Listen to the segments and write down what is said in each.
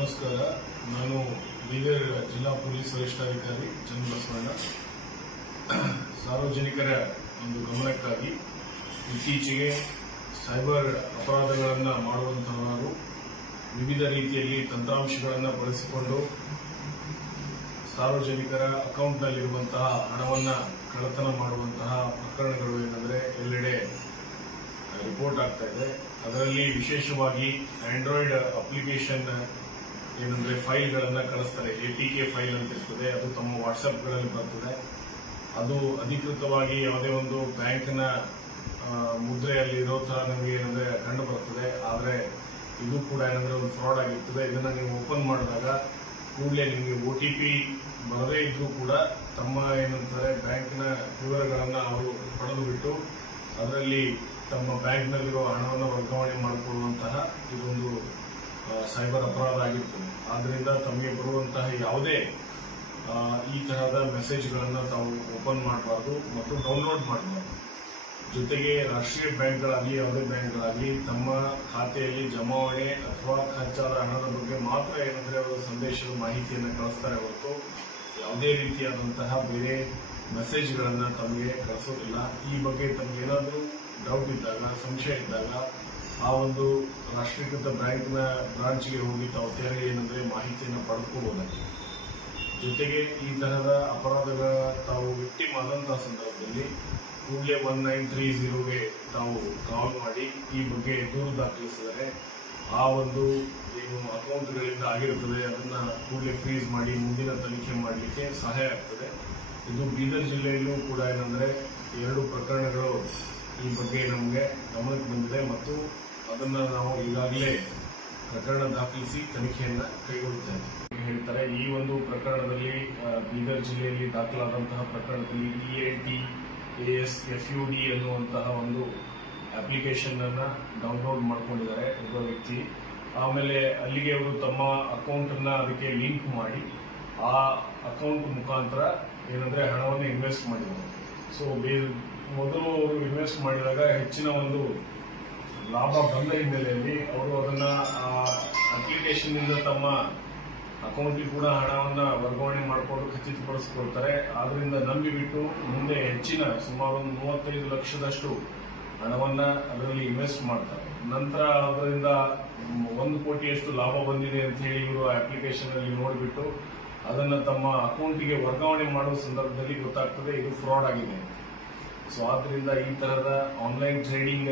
ನಮಸ್ಕಾರ. ನಾನು ಬೀದರ್ ಜಿಲ್ಲಾ ಪೊಲೀಸ್ ವರಿಷ್ಠಾಧಿಕಾರಿ ಚನ್ನಬಸವಣ್ಣ ಸಾರ್ವಜನಿಕರ ಒಂದು ಗಮನಕ್ಕಾಗಿ ಇತ್ತೀಚೆಗೆ ಸೈಬರ್ ಅಪರಾಧಗಳನ್ನು ಮಾಡುವಂತಹವರು ವಿವಿಧ ರೀತಿಯಲ್ಲಿ ತಂತ್ರಾಂಶಗಳನ್ನು ಬಳಸಿಕೊಂಡು ಸಾರ್ವಜನಿಕರ ಅಕೌಂಟ್ನಲ್ಲಿರುವಂತಹ ಹಣವನ್ನು ಕಳ್ಳತನ ಮಾಡುವಂತಹ ಪ್ರಕರಣಗಳು ಏನಂದರೆ ಎಲ್ಲೆಡೆ ರಿಪೋರ್ಟ್ ಆಗ್ತಾ ಇದೆ. ಅದರಲ್ಲಿ ವಿಶೇಷವಾಗಿ ಆಂಡ್ರಾಯ್ಡ್ ಅಪ್ಲಿಕೇಶನ್ ಏನಂದ್ರೆ ಫೈಲ್ಗಳನ್ನ ಕಳಿಸ್ತಾರೆ. ಎ ಟಿ ಕೆ ಫೈಲ್ ಅಂತ ಇರ್ತದೆ. ಅದು ತಮ್ಮ ವಾಟ್ಸಪ್ಗಳಲ್ಲಿ ಬರ್ತದೆ. ಅದು ಅಧಿಕೃತವಾಗಿ ಯಾವುದೇ ಒಂದು ಬ್ಯಾಂಕ್ನ ಮುದ್ರೆಯಲ್ಲಿ ಇರೋ ತರ ನಮಗೆ ಏನಂದ್ರೆ ಕಂಡು ಬರ್ತದೆ. ಆದರೆ ಇದು ಕೂಡ ಏನಂದ್ರೆ ಒಂದು ಫ್ರಾಡ್ ಆಗಿರ್ತದೆ. ಇದನ್ನ ನೀವು ಓಪನ್ ಮಾಡಿದಾಗ ಕೂಡಲೇ ನಿಮಗೆ ಒ ಟಿ ಪಿ ಬರದೇ ಇದ್ರೂ ಕೂಡ ತಮ್ಮ ಏನಂತಾರೆ ಬ್ಯಾಂಕ್ನ ವಿವರಗಳನ್ನ ಅವರು ಪಡೆದು ಬಿಟ್ಟು ಅದರಲ್ಲಿ ತಮ್ಮ ಬ್ಯಾಂಕ್ನಲ್ಲಿರುವ ಹಣವನ್ನು ವರ್ಗಾವಣೆ ಮಾಡಿಕೊಳ್ಳುವಂತಹ ಇದೊಂದು ಸೈಬರ್ ಅಪರಾಧ ಆಗಿತ್ತು. ಆದ್ದರಿಂದ ತಮಗೆ ಬರುವಂತಹ ಯಾವುದೇ ಈ ತರಹದ ಮೆಸೇಜ್ಗಳನ್ನು ತಾವು ಓಪನ್ ಮಾಡಬಾರ್ದು ಮತ್ತು ಡೌನ್ಲೋಡ್ ಮಾಡಬಾರ್ದು. ಜೊತೆಗೆ ರಾಷ್ಟ್ರೀಯ ಬ್ಯಾಂಕ್ಗಳಾಗಲಿ, ಯಾವುದೇ ಬ್ಯಾಂಕ್ಗಳಾಗಲಿ, ತಮ್ಮ ಖಾತೆಯಲ್ಲಿ ಜಮಾವಣೆ ಅಥವಾ ಖರ್ಚಾದ ಹಣದ ಬಗ್ಗೆ ಮಾತ್ರ ಏನಂದ್ರೆ ಅವರ ಸಂದೇಶದ ಮಾಹಿತಿಯನ್ನು ಕಳಿಸ್ತಾರೆ ಹೊರತು ಯಾವುದೇ ರೀತಿಯಾದಂತಹ ಬೇರೆ ಮೆಸೇಜ್ಗಳನ್ನು ತಮಗೆ ಕಳಿಸೋದಿಲ್ಲ. ಈ ಬಗ್ಗೆ ತಮಗೆ ಏನಾದರೂ ಡೌಟ್ ಇದ್ದಾಗ, ಸಂಶಯ ಇದ್ದಾಗ ಆ ಒಂದು ರಾಷ್ಟ್ರೀಕೃತ ಬ್ಯಾಂಕ್ನ ಬ್ರಾಂಚ್ಗೆ ಹೋಗಿ ತಾವು ತೆರೆ ಏನಂದ್ರೆ ಮಾಹಿತಿಯನ್ನು ಪಡೆದುಕೋಬಹುದಾಗಿದೆ ಜೊತೆಗೆ ಈ ತರಹದ ಅಪರಾಧಗಳ ತಾವು ವಿಕ್ಟಿಮ್ ಆದಂತಹ ಸಂದರ್ಭದಲ್ಲಿ ಕೂಡಲೇ ಒನ್ ನೈನ್ ತ್ರೀ ಜೀರೋಗೆ ತಾವು ಕಾಲ್ ಮಾಡಿ ಈ ಬಗ್ಗೆ ದೂರು ದಾಖಲಿಸಿದರೆ ಆ ಒಂದು ಏನು ಅಕೌಂಟ್ಗಳಿಂದ ಆಗಿರುತ್ತದೆ, ಅದನ್ನ ಕೂಡಲೇ ಫ್ರೀಸ್ ಮಾಡಿ ಮುಂದಿನ ತನಿಖೆ ಮಾಡಲಿಕ್ಕೆ ಸಹಾಯ ಆಗ್ತದೆ. ಇದು ಬೀದರ್ ಜಿಲ್ಲೆಯಲ್ಲೂ ಕೂಡ ಏನಂದ್ರೆ ಎರಡು ಪ್ರಕರಣಗಳು ಈ ಬಗ್ಗೆ ನಮಗೆ ಗಮನಕ್ಕೆ ಬಂದಿದೆ ಮತ್ತು ಅದನ್ನ ನಾವು ಈಗಾಗಲೇ ಪ್ರಕರಣ ದಾಖಲಿಸಿ ತನಿಖೆಯನ್ನ ಕೈಗೊಳ್ಳುತ್ತೇವೆ. ಹೇಳ್ತಾರೆ, ಈ ಒಂದು ಪ್ರಕರಣದಲ್ಲಿ ಬೀದರ್ ಜಿಲ್ಲೆಯಲ್ಲಿ ದಾಖಲಾದಂತಹ ಪ್ರಕರಣದಲ್ಲಿ E A T A S F U D ಅನ್ನುವಂತಹ ಒಂದು ಅಪ್ಲಿಕೇಶನ್ ಅನ್ನ ಡೌನ್ಲೋಡ್ ಮಾಡ್ಕೊಂಡಿದ್ದಾರೆ ಒಬ್ಬ ವ್ಯಕ್ತಿ. ಆಮೇಲೆ ಅಲ್ಲಿಗೆ ಅವರು ತಮ್ಮ ಅಕೌಂಟ್ ಅನ್ನ ಅದಕ್ಕೆ ಲಿಂಕ್ ಮಾಡಿ, ಆ ಅಕೌಂಟ್ ಮುಖಾಂತರ ಏನಂದ್ರೆ ಹಣವನ್ನು ಇನ್ವೆಸ್ಟ್ ಮಾಡಿದ್ದಾರೆ ಸೊ ಮೊದಲು ಅವರು ಇನ್ವೆಸ್ಟ್ ಮಾಡಿದಾಗ ಹೆಚ್ಚಿನ ಒಂದು ಲಾಭ ಬಂದ ಹಿನ್ನೆಲೆಯಲ್ಲಿ ಅವರು ಅದನ್ನ ಅಪ್ಲಿಕೇಶನ್ನಿಂದ ತಮ್ಮ ಅಕೌಂಟಿಗೆ ಕೂಡ ಹಣವನ್ನ ವರ್ಗಾವಣೆ ಮಾಡಿಕೊಂಡು ಖಚಿತಪಡಿಸಿಕೊಳ್ತಾರೆ. ಆದ್ದರಿಂದ ನಂಬಿ ಬಿಟ್ಟು ಮುಂದೆ ಹೆಚ್ಚಿನ ಸುಮಾರು ಒಂದು ಮೂವತ್ತೈದು ಲಕ್ಷದಷ್ಟು ಹಣವನ್ನ ಅದರಲ್ಲಿ ಇನ್ವೆಸ್ಟ್ ಮಾಡ್ತಾರೆ. ನಂತರ ಅದರಿಂದ ಒಂದು ಕೋಟಿಯಷ್ಟು ಲಾಭ ಬಂದಿದೆ ಅಂತ ಹೇಳಿ ಇವರು ಅಪ್ಲಿಕೇಶನ್ ಅಲ್ಲಿ ನೋಡಿಬಿಟ್ಟು ಅದನ್ನ ತಮ್ಮ ಅಕೌಂಟಿಗೆ ವರ್ಗಾವಣೆ ಮಾಡುವ ಸಂದರ್ಭದಲ್ಲಿ ಗೊತ್ತಾಗ್ತದೆ ಇದು ಫ್ರಾಡ್ ಆಗಿದೆ ಸೊ ಆದ್ರಿಂದ ಈ ತರದ ಆನ್ಲೈನ್ ಟ್ರೇಡಿಂಗ್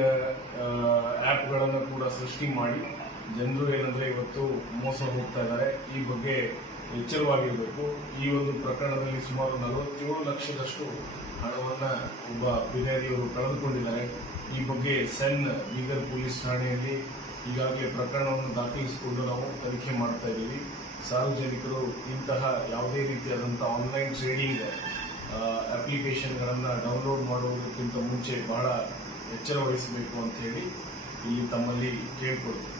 ಆ್ಯಪ್ಗಳನ್ನು ಕೂಡ ಸೃಷ್ಟಿ ಮಾಡಿ ಜನರು ಏನಂದ್ರೆ ಇವತ್ತು ಮೋಸ ಹೋಗ್ತಾ ಇದ್ದಾರೆ ಈ ಬಗ್ಗೆ ಎಚ್ಚರವಾಗಿರಬೇಕು. ಈ ಒಂದು ಪ್ರಕರಣದಲ್ಲಿ ಸುಮಾರು ನಲವತ್ತೇಳು ಲಕ್ಷದಷ್ಟು ಹಣವನ್ನ ಒಬ್ಬ ಬಿಹಾರಿಯವರು ಕಳೆದುಕೊಂಡಿದ್ದಾರೆ. ಈ ಬಗ್ಗೆ ಸೆನ್ ಬೀದರ್ ಪೊಲೀಸ್ ಠಾಣೆಯಲ್ಲಿ ಈಗಾಗಲೇ ಪ್ರಕರಣವನ್ನು ದಾಖಲಿಸಿಕೊಂಡು ನಾವು ತನಿಖೆ ಮಾಡ್ತಾ ಇದ್ದೀವಿ. ಸಾರ್ವಜನಿಕರು ಇಂತಹ ಯಾವುದೇ ರೀತಿಯಾದಂತಹ ಆನ್ಲೈನ್ ಟ್ರೇಡಿಂಗ್ ಅಪ್ಲಿಕೇಶನ್ಗಳನ್ನು ಡೌನ್ಲೋಡ್ ಮಾಡುವುದಕ್ಕಿಂತ ಮುಂಚೆ ಬಹಳ ಎಚ್ಚರ ವಹಿಸಬೇಕು ಅಂತ ಹೇಳಿ ಇಲ್ಲಿ ತಮ್ಮಲ್ಲಿ ಕೇಳ್ಕೊಳ್ತೀನಿ.